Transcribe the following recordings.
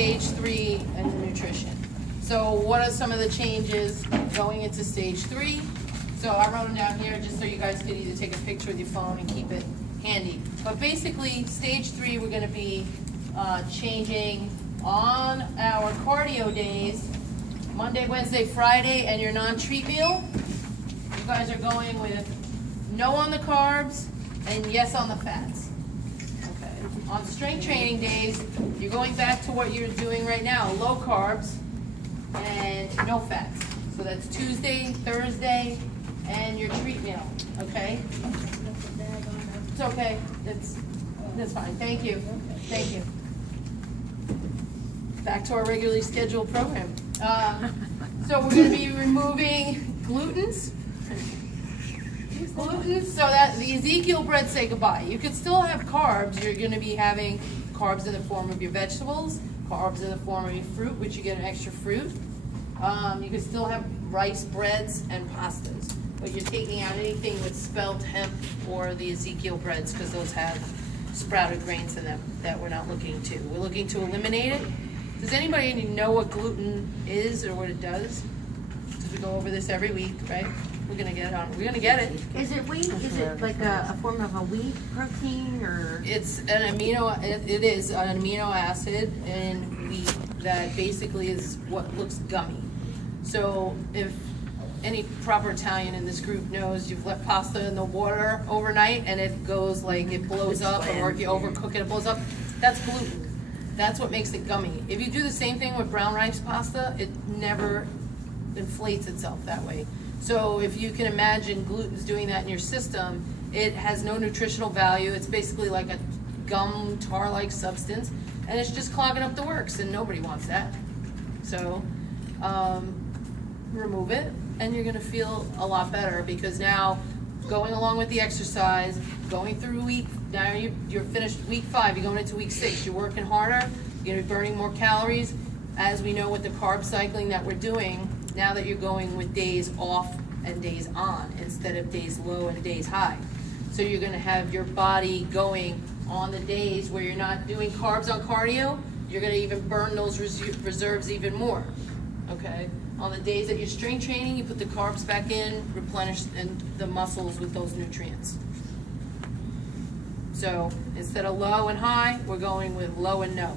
stage 3 and nutrition. So what are some of the changes going into stage 3? So I wrote them down here just so you guys could either take a picture with your phone and keep it handy. But basically, stage 3, we're gonna be changing on our cardio days, Monday, Wednesday, Friday, and your non-treat meal. You guys are going with no on the carbs and yes on the fats. Okay. On strength training days, you're going back to what you're doing right now, low carbs and no fats. So that's Tuesday, Thursday, and your treat meal, okay? It's okay, that's fine, thank you, thank you. Back to our regularly scheduled program. So we're gonna be removing glutens, so that the Ezekiel bread say goodbye. You could still have carbs. You're going to be having carbs in the form of your vegetables, carbs in the form of your fruit, which you get an extra fruit. You could still have rice, breads, and pastas, but you're taking out anything with spelt hemp or the Ezekiel breads because those have sprouted grains in them that we're not looking to. We're looking to eliminate it. Does anybody know what gluten is or what it does? Because we go over this every week, right? We're gonna get on. We're gonna get it. Is it wheat? Is it like a form of a wheat protein or? It's an amino. It is an amino acid in wheat that basically is what looks gummy. So if any proper Italian in this group knows, you've left pasta in the water overnight and it goes like it blows up, or if you overcook it, it blows up. That's gluten. That's what makes it gummy. If you do the same thing with brown rice pasta, it never inflates itself that way. So if you can imagine gluten's doing that in your system, it has no nutritional value. It's basically like a gum tar-like substance, and it's just clogging up the works, and nobody wants that. So remove it, and you're gonna feel a lot better, because now going along with the exercise, going through week, now you're finished week 5, you're going into week 6, you're working harder, you're gonna be burning more calories. As we know with the carb cycling that we're doing, now that you're going with days off and days on instead of days low and days high. So you're gonna have your body going on the days where you're not doing carbs on cardio, you're gonna even burn those reserves even more, okay? On the days that you're strength training, you put the carbs back in, replenish the muscles with those nutrients. So instead of low and high, we're going with low and no.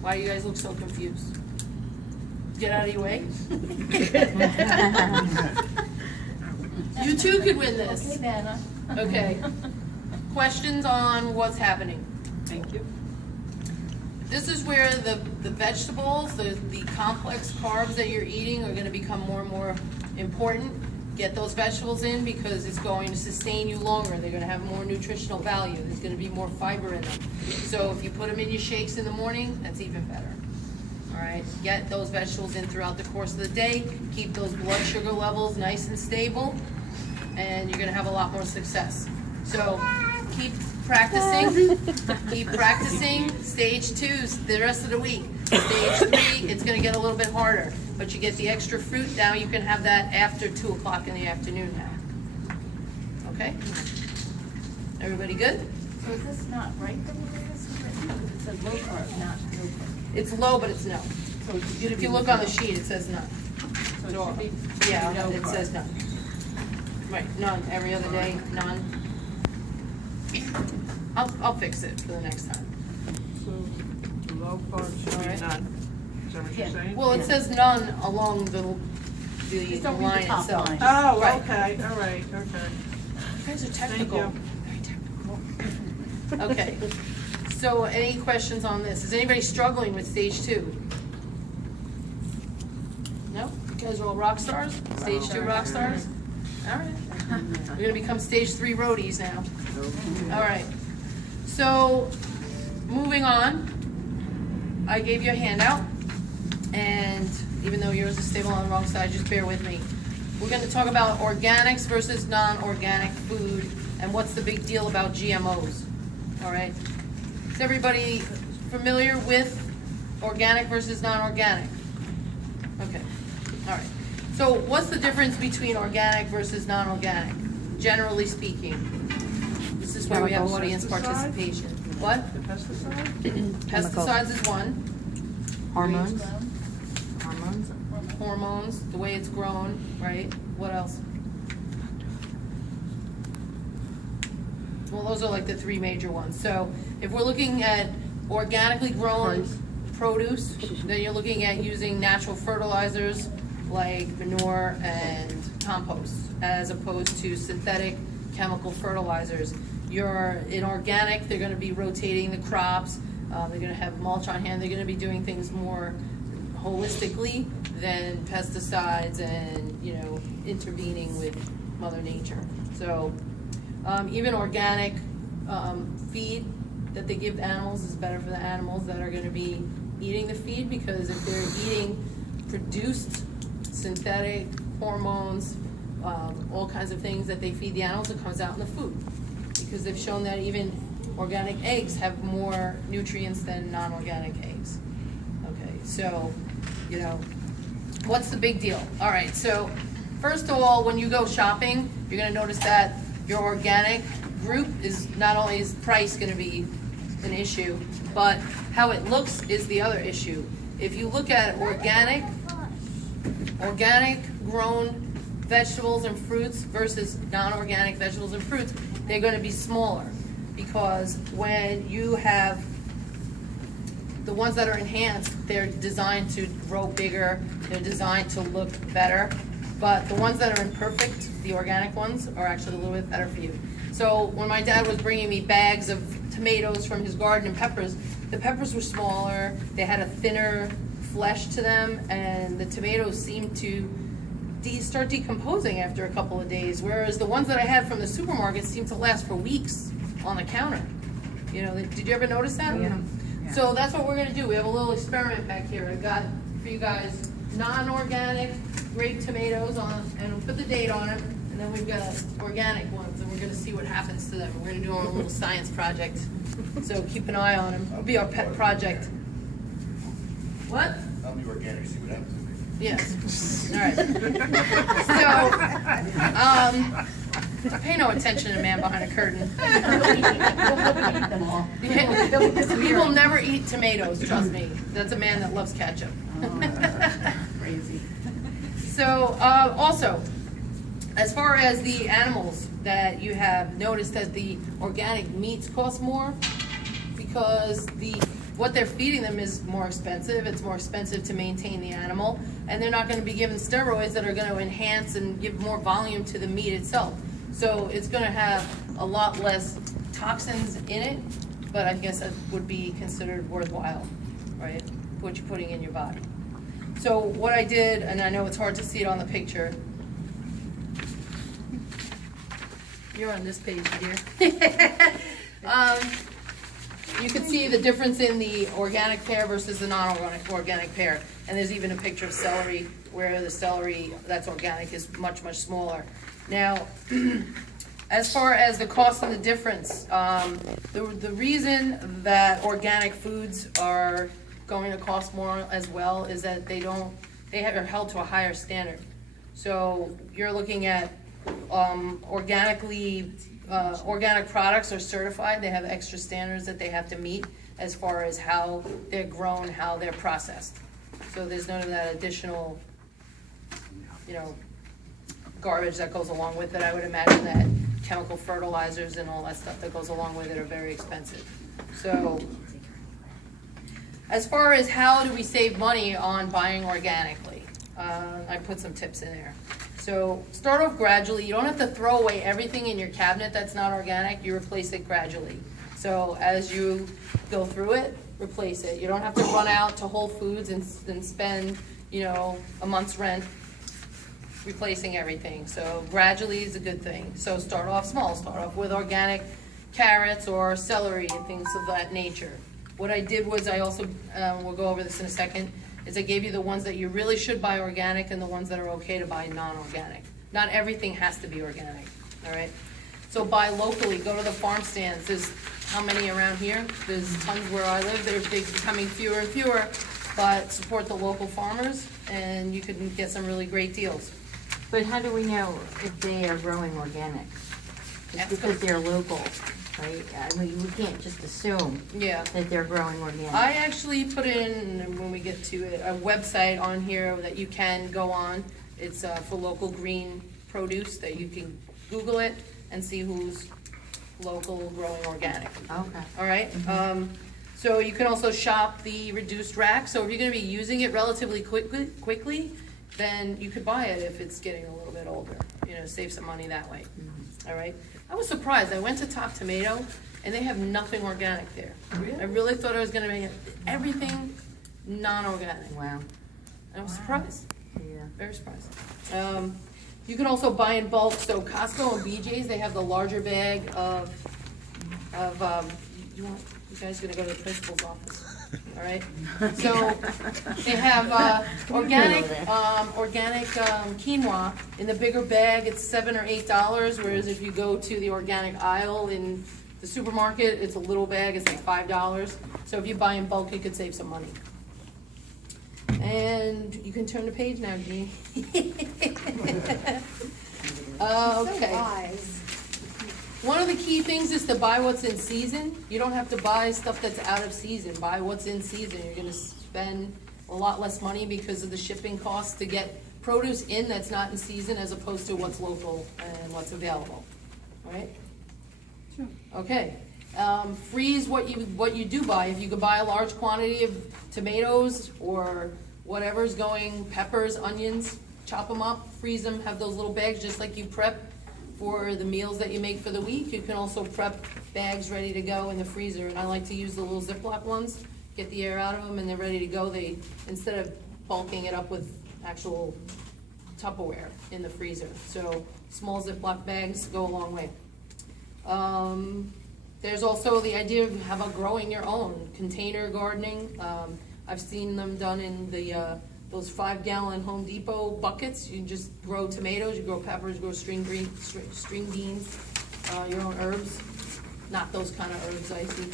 Why do you guys look so confused? Get out of your way. You too could win this. Okay, Vanna. Okay. Questions on what's happening? Thank you. This is where the vegetables, the complex carbs that you're eating are going to become more and more important. Get those vegetables in because it's going to sustain you longer. They're going to have more nutritional value. There's going to be more fiber in them. So if you put them in your shakes in the morning, that's even better. All right, get those vegetables in throughout the course of the day. Keep those blood sugar levels nice and stable, and you're going to have a lot more success. So keep practicing. Keep practicing. Stage 2, the rest of the week. Stage 3, it's going to get a little bit harder, but you get the extra fruit now. You can have that after 2 o'clock in the afternoon now. Okay? Everybody good? So is this not right the way this is written? It says low carb, not no carb. It's low, but it's no. So it should If you look on the sheet, it says none. So it should be Yeah, no it carb. says none. Right, none. Every other day, none. I'll fix it for the next time. So low carb should Alright. be none. Is that what you're saying? Well, it says none along the Just don't read line the top itself. line. Oh, Right. okay, all right, okay. You guys are Thank technical. you. Very technical. Okay. So any questions on this? Is anybody struggling with stage 2? No? You guys are all rock stars? Stage 2 rock stars? All right. We're gonna become stage 3 roadies now. All right. So, moving on, I gave you a handout, and even though yours is stable on the wrong side, just bear with me. We're gonna talk about organics versus non-organic food, and what's the big deal about GMOs, all right? Is everybody familiar with organic versus non-organic? Okay, all right. So what's the difference between organic versus non-organic, generally speaking? This is where we have audience participation. What? The pesticide? Pesticides is one, Hormones? Hormones? hormones, the way it's grown, right? What else? Well, those are like the three major ones. So if we're looking at organically grown produce, then you're looking at using natural fertilizers like manure and compost, as opposed to synthetic chemical fertilizers. In organic, they're gonna be rotating the crops, they're gonna have mulch on hand, they're gonna be doing things more holistically than pesticides and, intervening with Mother Nature. So, even organic feed that they give animals is better for the animals that are gonna be eating the feed, because if they're eating produced synthetic hormones, all kinds of things that they feed the animals, it comes out in the food. Because they've shown that even organic eggs have more nutrients than non-organic eggs. Okay, so, what's the big deal? All right, so first of all, when you go shopping, you're gonna notice that your organic group is not only is price gonna be an issue, but how it looks is the other issue. If you look at organic grown vegetables and fruits versus non-organic vegetables and fruits, they're gonna be smaller, because when you have the ones that are enhanced, they're designed to grow bigger, they're designed to look better, but the ones that are imperfect, the organic ones, are actually a little bit better for you. So when my dad was bringing me bags of tomatoes from his garden and peppers, the peppers were smaller, they had a thinner flesh to them, and the tomatoes seemed to start decomposing after a couple of days, whereas the ones that I had from the supermarket seemed to last for weeks on the counter. Did you ever notice that? Yeah. So that's what we're gonna do. We have a little experiment back here. I got for you guys non-organic grape tomatoes and we'll put the date on it, and then we've got organic ones, and we're gonna see what happens to them. We're gonna do our own little science project. So keep an eye on them. It'll be our pet project. What? I'll be organic, see what happens to me. Yes. All right. So, pay no attention to the man behind a curtain. He will never eat tomatoes, trust me. That's a man that loves ketchup. Crazy. So, also, as far as the animals that you have noticed, that the organic meats cost more, because what they're feeding them is more expensive. It's more expensive to maintain the animal, and they're not going to be given steroids that are going to enhance and give more volume to the meat itself. So it's going to have a lot less toxins in it, but I guess that would be considered worthwhile, right? What you're putting in your body. So what I did, and I know it's hard to see it on the picture. You're on this page, dear. You can see the difference in the organic pear versus the non-organic pear. And there's even a picture of celery, where the celery that's organic is much, much smaller. Now, as far as the cost and the difference, the reason that organic foods are going to cost more as well is that they are held to a higher standard. So you're looking at organic products are certified. They have extra standards that they have to meet as far as how they're grown, how they're processed. So there's none of that additional, garbage that goes along with it. I would imagine that chemical fertilizers and all that stuff that goes along with it are very expensive. So as far as how do we save money on buying organically, I put some tips in there. So start off gradually. You don't have to throw away everything in your cabinet that's not organic. You replace it gradually. So as you go through it, replace it. You don't have to run out to Whole Foods and spend, a month's rent replacing everything. So gradually is a good thing. So start off small. Start off with organic carrots or celery and things of that nature. What I did was I also, we'll go over this in a second, is I gave you the ones that you really should buy organic and the ones that are okay to buy non-organic. Not everything has to be organic, all right? So buy locally, go to the farm stands. There's how many around here? There's tons where I live. They're becoming fewer and fewer, but support the local farmers and you can get some really great deals. But how do we know if they are growing organic? Just Ask because them. they're local. right? I mean, we can't just assume Yeah. that they're growing organic. I actually put in, when we get to it, a website on here that you can go on. It's for local green produce, that you can Google it and see who's local growing organic. Okay. All right? So you can also shop the reduced rack. So if you're gonna be using it relatively quickly, then you could buy it if it's getting a little bit older. You know, save some money that way. All right? I was surprised. I went to Top Tomato, and they have nothing organic there. I really thought I was gonna make everything non-organic. Wow. I was surprised, Yeah. very surprised. You can also buy in bulk, so Costco and BJ's, they have the larger bag of, you guys gonna go to the principal's office, all right? So, they have, organic quinoa, in the bigger bag, it's $7 or $8, whereas if you go to the organic aisle in the supermarket, it's a little bag, it's like $5. So if you buy in bulk, you could save some money. And you can turn the page now, Jean. Okay. One of the key things is to buy what's in season. You don't have to buy stuff that's out of season. Buy what's in season. You're gonna spend a lot less money because of the shipping costs to get produce in that's not in season as opposed to what's local and what's available, all right? Sure. Okay, freeze what you do buy. If you could buy a large quantity of tomatoes or whatever's going, peppers, onions, chop them up, freeze them, have those little bags just like you prep for the meals that you make for the week. You can also prep bags ready to go in the freezer, and I like to use the little Ziploc ones, get the air out of them, and they're ready to go. They, instead of bulking it up with actual Tupperware in the freezer. So small Ziploc bags go a long way. There's also the idea of have a growing your own container gardening. I've seen them done in the those 5-gallon Home Depot buckets. You just grow tomatoes, you grow peppers, grow string beans, your own herbs. Not those kind of herbs I see.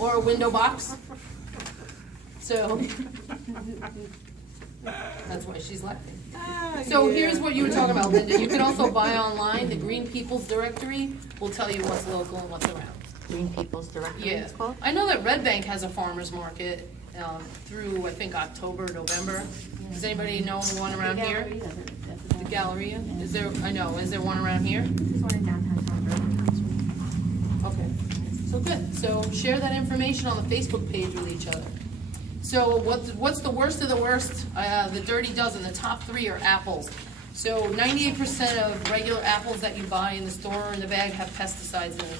Or a window box. So that's why she's laughing. So here's what you were talking about, Linda. You can also buy online. The Green People's Directory will tell you what's local and what's around. Green People's Directory, Yeah. it's called? I know that Red Bank has a farmer's market through, I think, October, November. Does anybody know one around here? The Galleria? Is there, I know, is there one around here? There's one in downtown Concord. Okay, so good. So share that information on the Facebook page with each other. So what's the worst of the worst? The dirty dozen, the top 3 are apples. So 98% of regular apples that you buy in the store or in the bag have pesticides in them.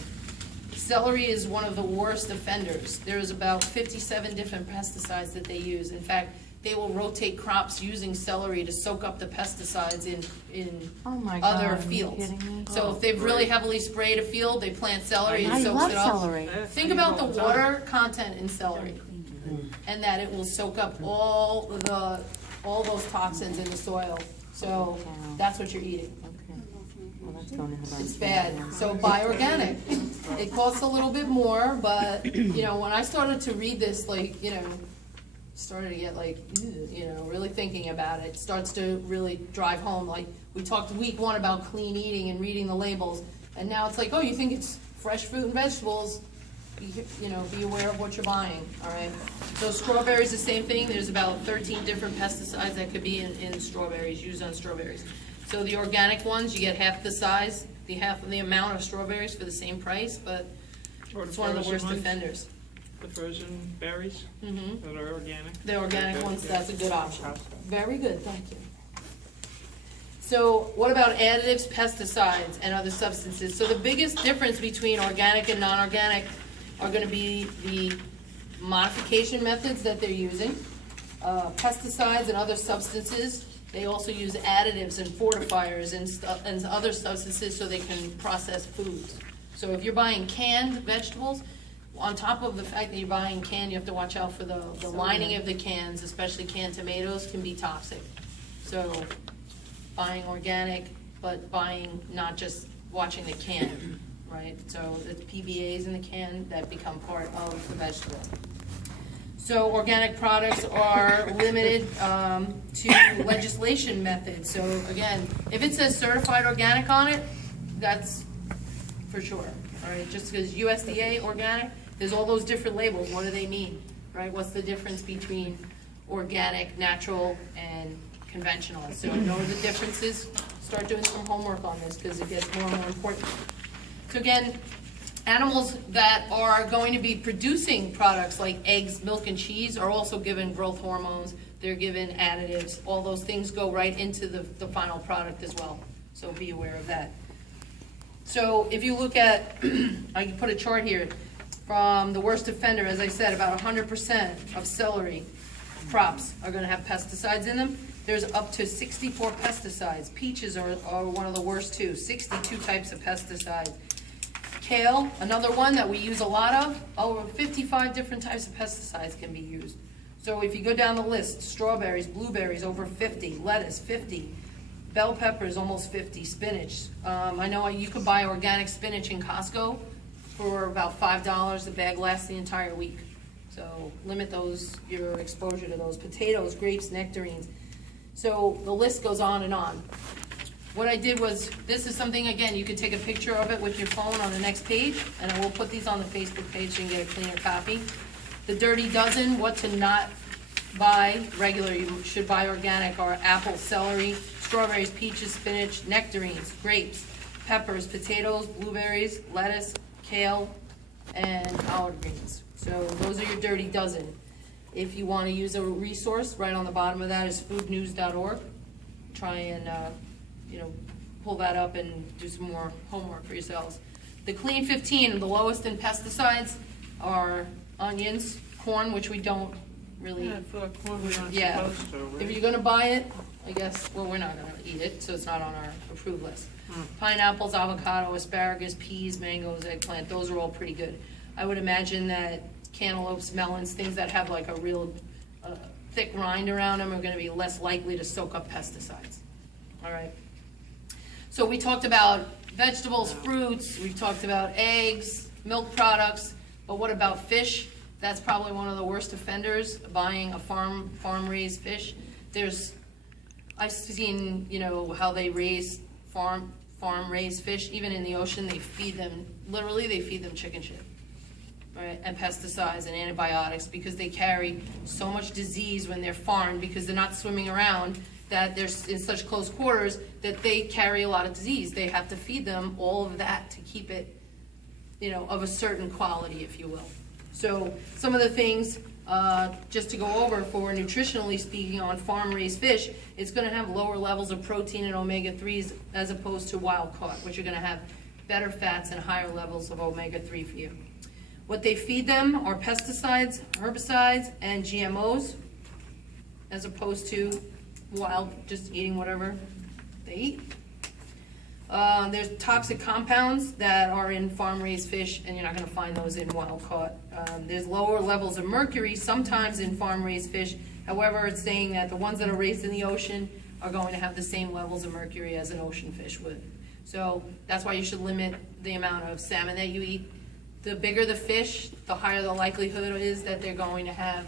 Celery is one of the worst offenders. There's about 57 different pesticides that they use. In fact, they will rotate crops using celery to soak up the pesticides in Oh my other God, are you fields. kidding me? So if they've really heavily sprayed a field, they plant celery and I soaks love it up. celery. Think about the water content in celery, and that it will soak up all those toxins in the soil. So that's what you're eating. Okay. Well, that's going in the right. It's bad. So buy organic. It costs a little bit more, but when I started to read this, started to get really thinking about it. Starts to really drive home. Like we talked week 1 about clean eating and reading the labels, and now it's like, oh, you think it's fresh fruit and vegetables? Be aware of what you're buying, all right? So strawberries, the same thing. There's about 13 different pesticides that could be in strawberries, used on strawberries. So the organic ones, you get half the size, half of the amount of strawberries for the same price, but Or it's one of the frozen worst ones, offenders. The frozen berries Mm-hmm. that are organic. The organic ones, that's a good option. Costco. Very good, thank you. So what about additives, pesticides, and other substances? So the biggest difference between organic and non-organic are gonna be the modification methods that they're using. Pesticides and other substances, they also use additives and fortifiers and other substances so they can process foods. So if you're buying canned vegetables, on top of the fact that you're buying canned, you have to watch out for the lining of the cans, especially canned tomatoes, can be toxic. So buying organic, but buying not just watching the can, right? So the PVAs in the can that become part of the vegetable. So organic products are limited to legislation methods. So again, if it says certified organic on it, that's for sure, all right? Just because USDA organic, there's all those different labels, what do they mean, right? What's the difference between organic, natural, and conventional? So know the differences, start doing some homework on this, because it gets more and more important. So again, animals that are going to be producing products like eggs, milk, and cheese are also given growth hormones, they're given additives, all those things go right into the final product as well, so be aware of that. So if you look at, I can put a chart here, from the worst offender, as I said, about 100% of celery crops are gonna have pesticides in them. There's up to 64 pesticides. Peaches are one of the worst too, 62 types of pesticides. Kale, another one that we use a lot of, over 55 different types of pesticides can be used. So if you go down the list, strawberries, blueberries, over 50, lettuce, 50, bell peppers, almost 50, spinach. I know you could buy organic spinach in Costco for about $5. The bag lasts the entire week. So limit your exposure to those. Potatoes, grapes, nectarines. So the list goes on and on. What I did was, this is something, again, you could take a picture of it with your phone on the next page, and I will put these on the Facebook page so you can get a cleaner copy. The Dirty Dozen, what to not buy regular, you should buy organic, are apple, celery, strawberries, peaches, spinach, nectarines, grapes, peppers, potatoes, blueberries, lettuce, kale, and collard greens. So those are your Dirty Dozen. If you want to use a resource, right on the bottom of that is foodnews.org. Try and pull that up and do some more homework for yourselves. The Clean 15, the lowest in pesticides, are onions, corn, which we don't really. Yeah, I thought corn we aren't Yeah. supposed to, right? If you're gonna buy it, I guess, well, we're not gonna eat it, so it's not on our approved list. Pineapples, avocado, asparagus, peas, mangoes, eggplant, those are all pretty good. I would imagine that cantaloupes, melons, things that have like a real thick rind around them are gonna be less likely to soak up pesticides. All right. So we talked about vegetables, fruits, we talked about eggs, milk products, but what about fish? That's probably one of the worst offenders, buying a farm-raised fish. I've seen, how they raise farm-raised fish, even in the ocean, they feed them chicken shit, right? And pesticides and antibiotics, because they carry so much disease when they're farmed, because they're not swimming around, that they're in such close quarters that they carry a lot of disease. They have to feed them all of that to keep it, of a certain quality, if you will. So some of the things, just to go over for nutritionally speaking on farm-raised fish, it's gonna have lower levels of protein and omega-3s as opposed to wild-caught, which are gonna have better fats and higher levels of omega-3 for you. What they feed them are pesticides, herbicides, and GMOs, as opposed to just eating whatever they eat. There's toxic compounds that are in farm-raised fish, and you're not gonna find those in wild-caught. There's lower levels of mercury sometimes in farm-raised fish. However, it's saying that the ones that are raised in the ocean are going to have the same levels of mercury as an ocean fish would. So that's why you should limit the amount of salmon that you eat. The bigger the fish, the higher the likelihood is that they're going to have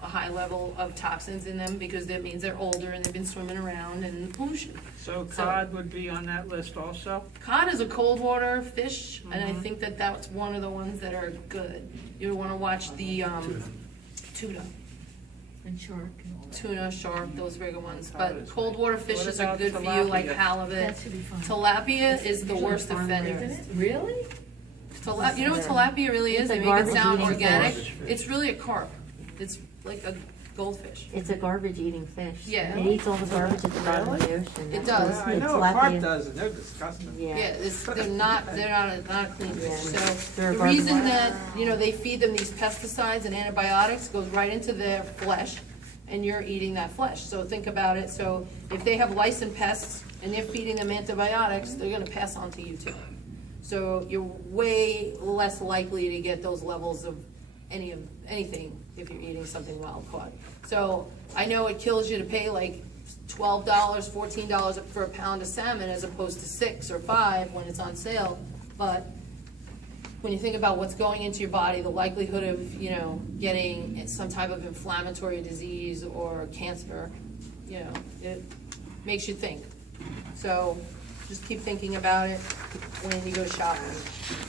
a high level of toxins in them, because that means they're older and they've been swimming around in pollution. So cod would be on that list also? Cod is a cold water fish, and I think that that's one of the ones that are good. You want to watch the tuna. And shark and all that. Tuna, shark, those bigger ones. Cod But is cold fine. water What fishes are about good for you, like tilapia? halibut. That should be fine. Tilapia is the Usually worst farm-raised, offender. isn't it? Really? You know what tilapia really is? It's a They make it sound garbage-eating organic. fish. It's really a carp. It's like a goldfish. It's a garbage-eating fish. Yeah. It eats all the garbage at the bottom of the ocean. It That's does. what I it's know a tilapia. carp does, and they're disgusting. Yeah, Yeah. they're not a clean fish. Yeah. So They're the garbage. reason that, they feed them these pesticides and antibiotics goes right into their flesh, and you're eating that flesh. So think about it. So if they have lice and pests and they're feeding them antibiotics, they're gonna pass on to you too. So you're way less likely to get those levels of anything if you're eating something wild caught. So I know it kills you to pay like $12, $14 for a pound of salmon as opposed to $6 or $5 when it's on sale, but when you think about what's going into your body, the likelihood of, getting some type of inflammatory disease or cancer, it makes you think. So just keep thinking about it when you go shopping.